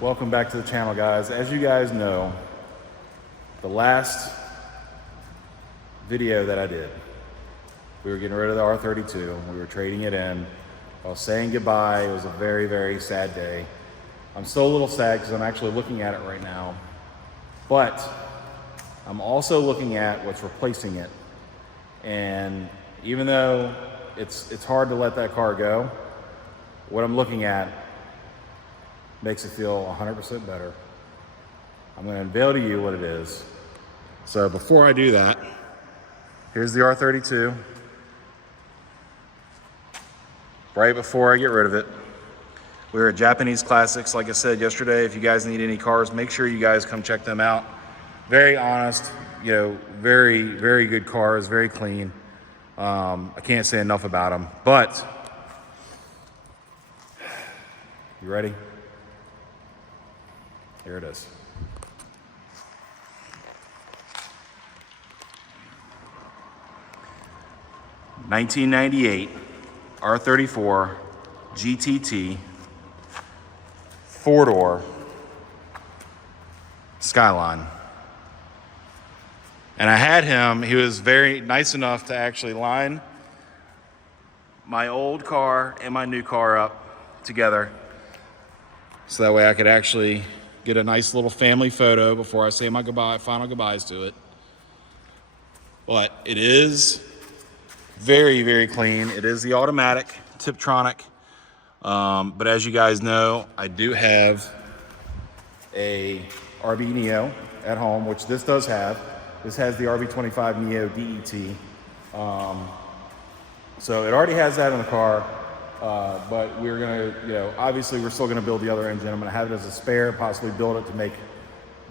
Welcome back to the channel, guys. As you guys know, the last video that I did, we were getting rid of the R32. We were trading it in. I was saying goodbye. It was a very, very sad day. I'm still a little sad because I'm actually looking at it right now. But I'm also looking at what's replacing it. And even though it's hard to let that car go, what I'm looking at makes it feel 100% better. I'm going to unveil to you what it is. So before I do that, here's the R32. Right before I get rid of it, we were at Japanese Classics. Like I said yesterday, if you guys need any cars, make sure you guys come check them out. Very honest, very, very good cars, very clean. I can't say enough about them, but you ready? Here it is. '98 R34 GTT 4-door Skyline. And I had him, he was very nice enough to actually line my old car and my new car up together. So that way I could actually get a nice little family photo before I say my final goodbyes to it. But it is very, very clean. It is the automatic Tiptronic. But as you guys know, I do have a RB Neo at home, which this does have. This has the RB25 Neo DET. So it already has that in the car. But we're gonna, obviously we're still gonna build the other engine. I'm gonna have it as a spare, possibly build it to make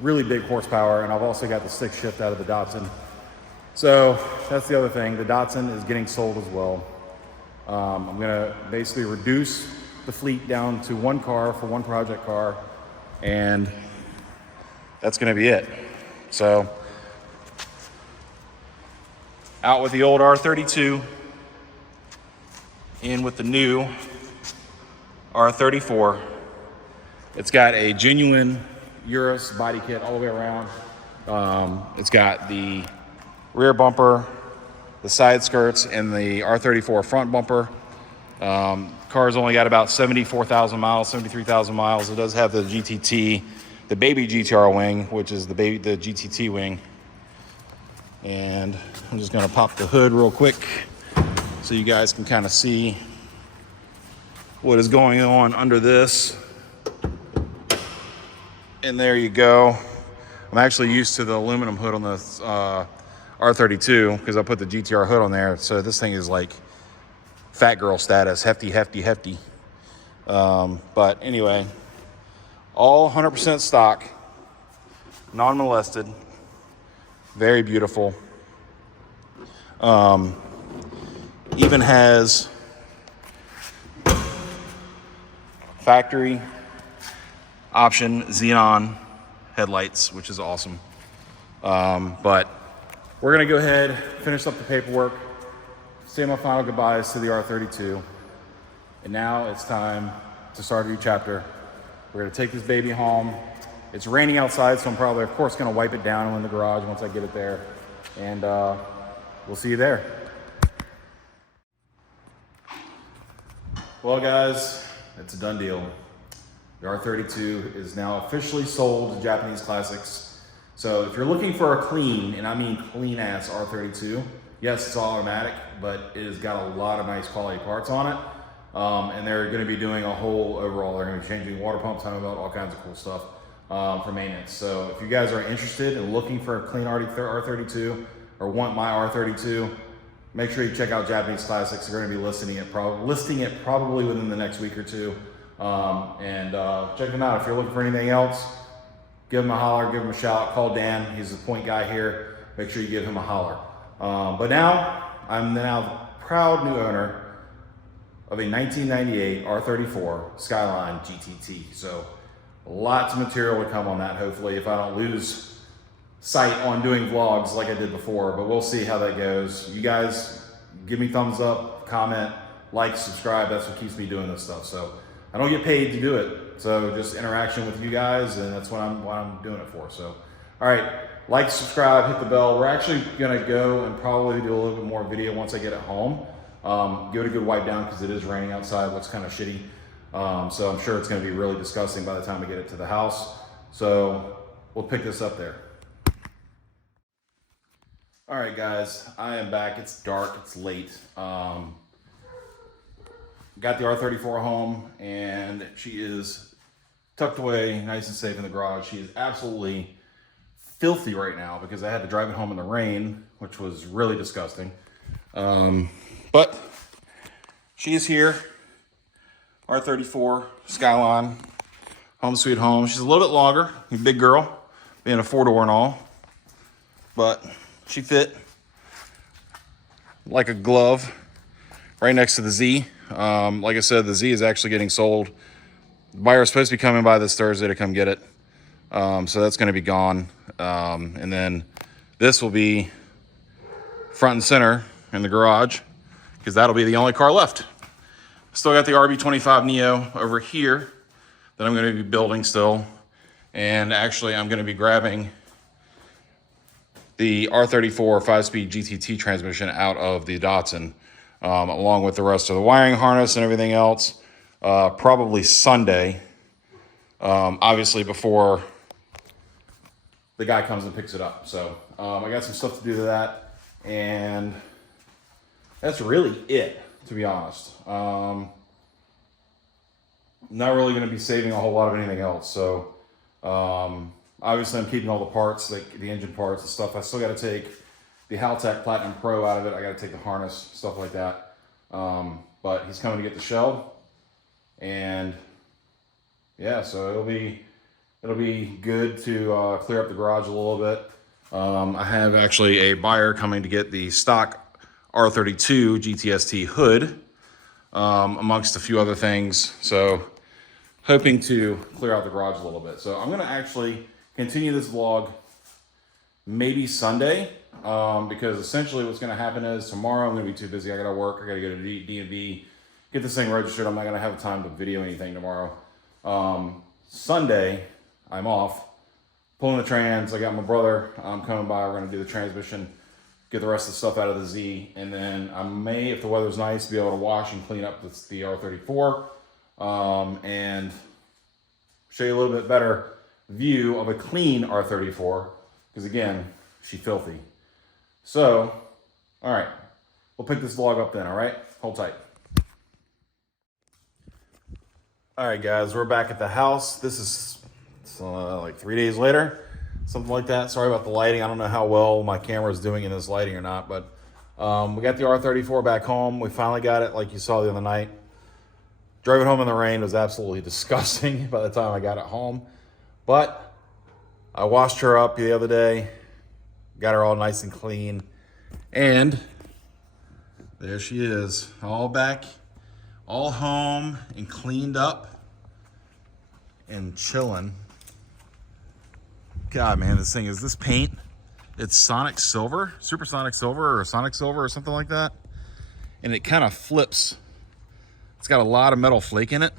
really big horsepower. And I've also got the stick shift out of the Datsun. So that's the other thing. The Datsun is getting sold as well. I'm gonna basically reduce the fleet down to one car for one project car, and that's gonna be it. So out with the old R32, in with the new R34. It's got a genuine Urus body kit all the way around. It's got the rear bumper, the side skirts, and the R34 front bumper. Car's only got about 74,000 miles, 73,000 miles. It does have the GTT, the baby GTR wing, which is the GTT wing. And I'm just gonna pop the hood real quick so you guys can kind of see what is going on under this. And there you go. I'm actually used to the aluminum hood on the R32 because I put the GTR hood on there. So this thing is like fat girl status, hefty, hefty, hefty. But anyway, all 100% stock, non-molested, very beautiful. Even has factory option xenon headlights, which is awesome. But we're gonna go ahead, finish up the paperwork, say my final goodbyes to the R32. And now it's time to start a new chapter. We're gonna take this baby home. It's raining outside, so I'm probably, of course, gonna wipe it down in the garage once I get it there. And we'll see you there. Well, guys, it's a done deal. The R32 is now officially sold to Japanese Classics. So if you're looking for a clean, and I mean clean ass R32, yes, it's all automatic, but it has got a lot of nice quality parts on it. And they're gonna be doing a whole overall, they're gonna be changing water pump, timing belt, all kinds of cool stuff for maintenance. So if you guys are interested in looking for a clean R32 or want my R32, make sure you check out Japanese Classics. They're gonna be listing it probably within the next week or two. Check them out. If you're looking for anything else, give them a holler, give them a shout, call Dan. He's the point guy here. Make sure you give him a holler. But now, I'm now the proud new owner of a 1998 R34 Skyline GTT. So lots of material to come on that, hopefully, if I don't lose sight on doing vlogs like I did before, but we'll see how that goes. You guys give me thumbs up, comment, like, subscribe. That's what keeps me doing this stuff. So I don't get paid to do it. So just interaction with you guys, and that's what I'm doing it for. So, all right, like, subscribe, hit the bell. We're actually gonna go and probably do a little bit more video once I get it home. Give it a good wipe down because it is raining outside. Looks kind of shitty. So I'm sure it's gonna be really disgusting by the time I get it to the house. So we'll pick this up there. All right, guys, I am back. It's dark, it's late. Got the R34 home, and she is tucked away, nice and safe in the garage. She is absolutely filthy right now because I had to drive it home in the rain, which was really disgusting. But she is here. R34 Skyline, home sweet home. She's a little bit longer, a big girl, being a 4-door and all, but she fit like a glove right next to the Z. Like I said, the Z is actually getting sold. The buyer is supposed to be coming by this Thursday to come get it. So that's going to be gone. And then this will be front and center in the garage because that'll be the only car left. Still got the RB25 Neo over here that I'm going to be building still. And actually, I'm going to be grabbing the R34 5-speed GTT transmission out of the Datsun, along with the rest of the wiring harness and everything else, probably Sunday, obviously before the guy comes and picks it up. So I got some stuff to do to that, and that's really it, to be honest. Not really going to be saving a whole lot of anything else. So obviously I'm keeping all the parts, like the engine parts and stuff. I still got to take the Haltech Platinum Pro out of it. I got to take the harness, stuff like that. But he's coming to get the shell, and yeah, so it'll be good to clear up the garage a little bit. I have actually a buyer coming to get the stock R32 GTST hood, amongst a few other things. So hoping to clear out the garage a little bit. So I'm gonna actually continue this vlog maybe Sunday, because essentially what's going to happen is tomorrow I'm going to be too busy. I got to work. I got to go to DMV, get this thing registered. I'm not going to have time to video anything tomorrow. Sunday, I'm off, pulling the trans. I got my brother coming by. We're going to do the transmission, get the rest of the stuff out of the Z, and then I may, if the weather's nice, be able to wash and clean up the R34, and show you a little bit better view of a clean R34, because again, she's filthy. So, all right, we'll pick this vlog up then, all right? Hold tight. All right, guys, we're back at the house. This is like 3 days later, something like that. Sorry about the lighting. I don't know how well my camera is doing in this lighting or not, but we got the R34 back home. We finally got it like you saw the other night. Drove it home in the rain. It was absolutely disgusting by the time I got it home. But I washed her up the other day, got her all nice and clean, and there she is, all back, all home and cleaned up and chilling. God, man, this thing is this paint. It's Sonic Silver, Supersonic Silver, or Sonic Silver, or something like that, and it kind of flips. It's got a lot of metal flake in it.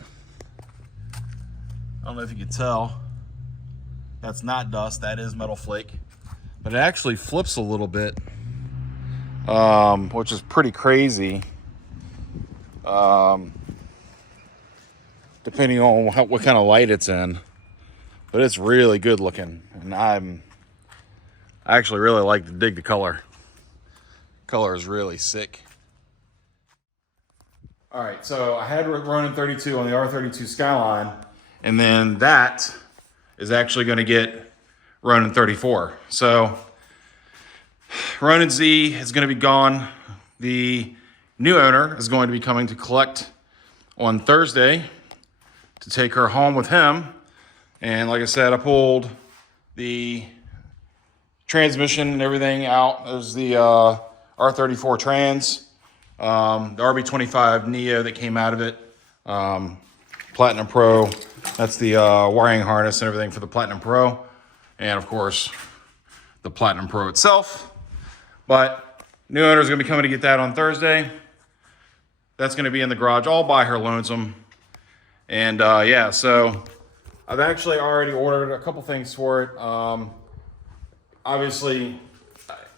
I don't know if you can tell. That's not dust, that is metal flake. But it actually flips a little bit, which is pretty crazy. Depending on what kind of light it's in. But it's really good looking. And I actually really like to dig the color. Color is really sick. All right, so I had Ronin 32 on the R32 Skyline, and then that is actually going to get Ronin 34. So Ronin Z is going to be gone. The new owner is going to be coming to collect on Thursday to take her home with him. And like I said, I pulled the transmission and everything out. There's the R34 trans, the RB25 Neo that came out of it, Platinum Pro. That's the wiring harness and everything for the Platinum Pro. And of course, the Platinum Pro itself. But new owner is going to be coming to get that on Thursday. That's going to be in the garage all by her lonesome. And yeah, so I've actually already ordered a couple things for it. Obviously,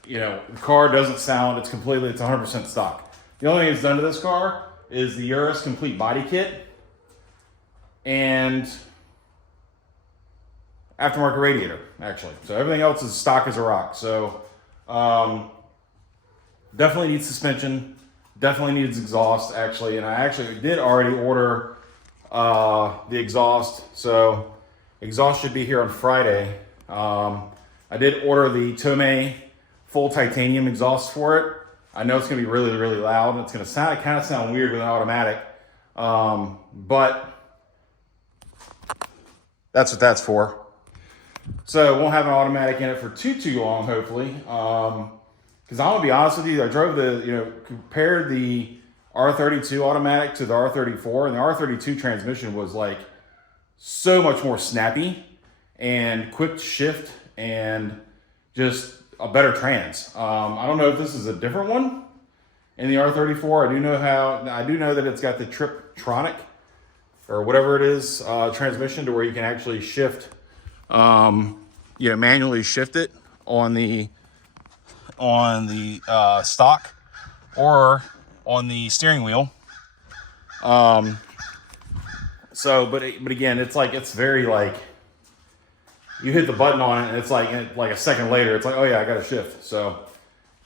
you know, the car doesn't sound, it's 100% stock. The only thing it's done to this car is the Urus Complete Body Kit and aftermarket radiator, actually. So everything else is stock as a rock. So definitely needs suspension, definitely needs exhaust, actually. And I actually did already order the exhaust. So exhaust should be here on Friday. I did order the Tomei full titanium exhaust for it. I know it's gonna be really, really loud. It's gonna sound, kind of sound weird with an automatic, but that's what that's for. So it won't have an automatic in it for too long, hopefully. Because I'm gonna be honest with you, I drove compared the R32 automatic to the R34, and the R32 transmission was like so much more snappy and quick to shift and just a better trans. I don't know if this is a different one in the R34. I do know that it's got the Triptronic or whatever it is transmission to where you can actually shift, manually shift it on the stock or on the steering wheel. But again, it's very like, you hit the button on it and it's like a second later, it's like, oh yeah, I got to shift. So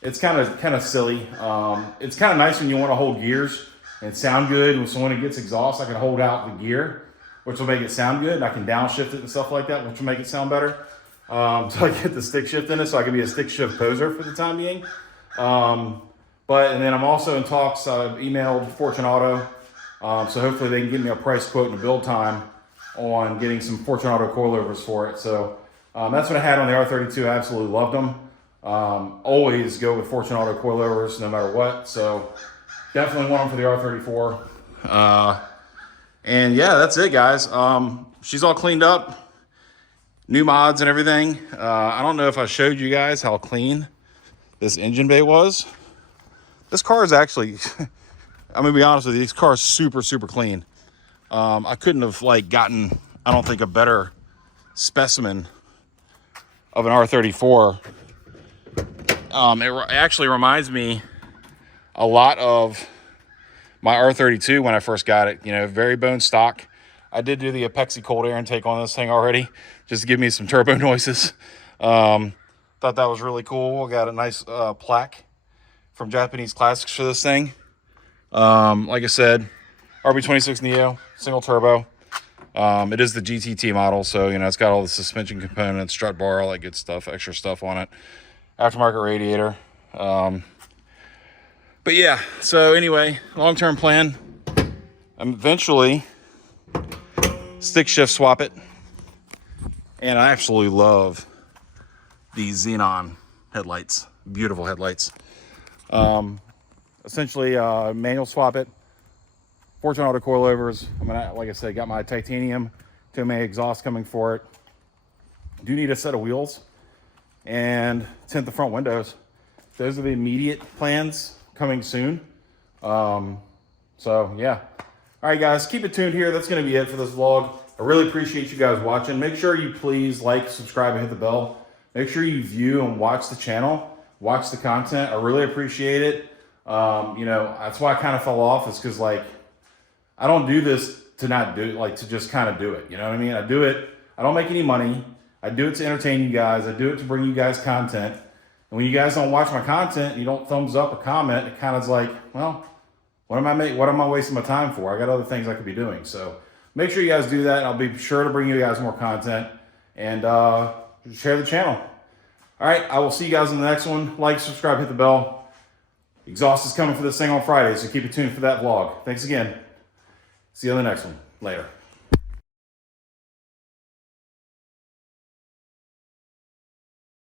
it's kind of silly. It's kind of nice when you want to hold gears and sound good. And so when it gets exhaust, I can hold out the gear, which will make it sound good. And I can downshift it and stuff like that, which will make it sound better. So I get the stick shift in it, so I can be a stick shift poser for the time being. And then I'm also in talks. I've emailed Fortune Auto, so hopefully they can give me a price quote and a build time on getting some Fortune Auto coilovers for it. So that's what I had on the R32. I absolutely loved them. Always go with Fortune Auto coilovers no matter what. So definitely want them for the R34. And yeah, that's it, guys. She's all cleaned up, new mods and everything. I don't know if I showed you guys how clean this engine bay was. This car is actually, I'm gonna be honest with you, this car is super, super clean. I couldn't have gotten, I don't think, a better specimen of an R34. It actually reminds me a lot of my R32 when I first got it. Very bone stock. I did do the Apexi cold air intake on this thing already, just to give me some turbo noises. Thought that was really cool. I got a nice plaque from Japanese Classics for this thing. Like I said, RB26 Neo, single turbo. It is the GTT model, so it's got all the suspension components, strut bar, all that good stuff, extra stuff on it. Aftermarket radiator. But yeah, so anyway, long-term plan. I'm eventually stick shift swap it. And I absolutely love these xenon headlights. Beautiful headlights. Essentially manual swap it. Fortune Auto coilovers. I'm gonna, like I said, got my titanium Tomei exhaust coming for it. Do need a set of wheels and tint the front windows. Those are the immediate plans coming soon. So yeah. All right, guys, keep it tuned here. That's gonna be it for this vlog. I really appreciate you guys watching. Make sure you please like, subscribe, and hit the bell. Make sure you view and watch the channel, watch the content. I really appreciate it. That's why I kind of fell off, is because I don't do this to not do it, to just kind of do it. You know what I mean? I do it, I don't make any money. I do it to entertain you guys. I do it to bring you guys content. And when you guys don't watch my content, you don't thumbs up or comment, it kind of is like, well, what am I wasting my time for? I got other things I could be doing. So make sure you guys do that. And I'll be sure to bring you guys more content and share the channel. All right, I will see you guys in the next one. Like, subscribe, hit the bell. Exhaust is coming for this thing on Friday, so keep it tuned for that vlog. Thanks again. See you on the next one. Later.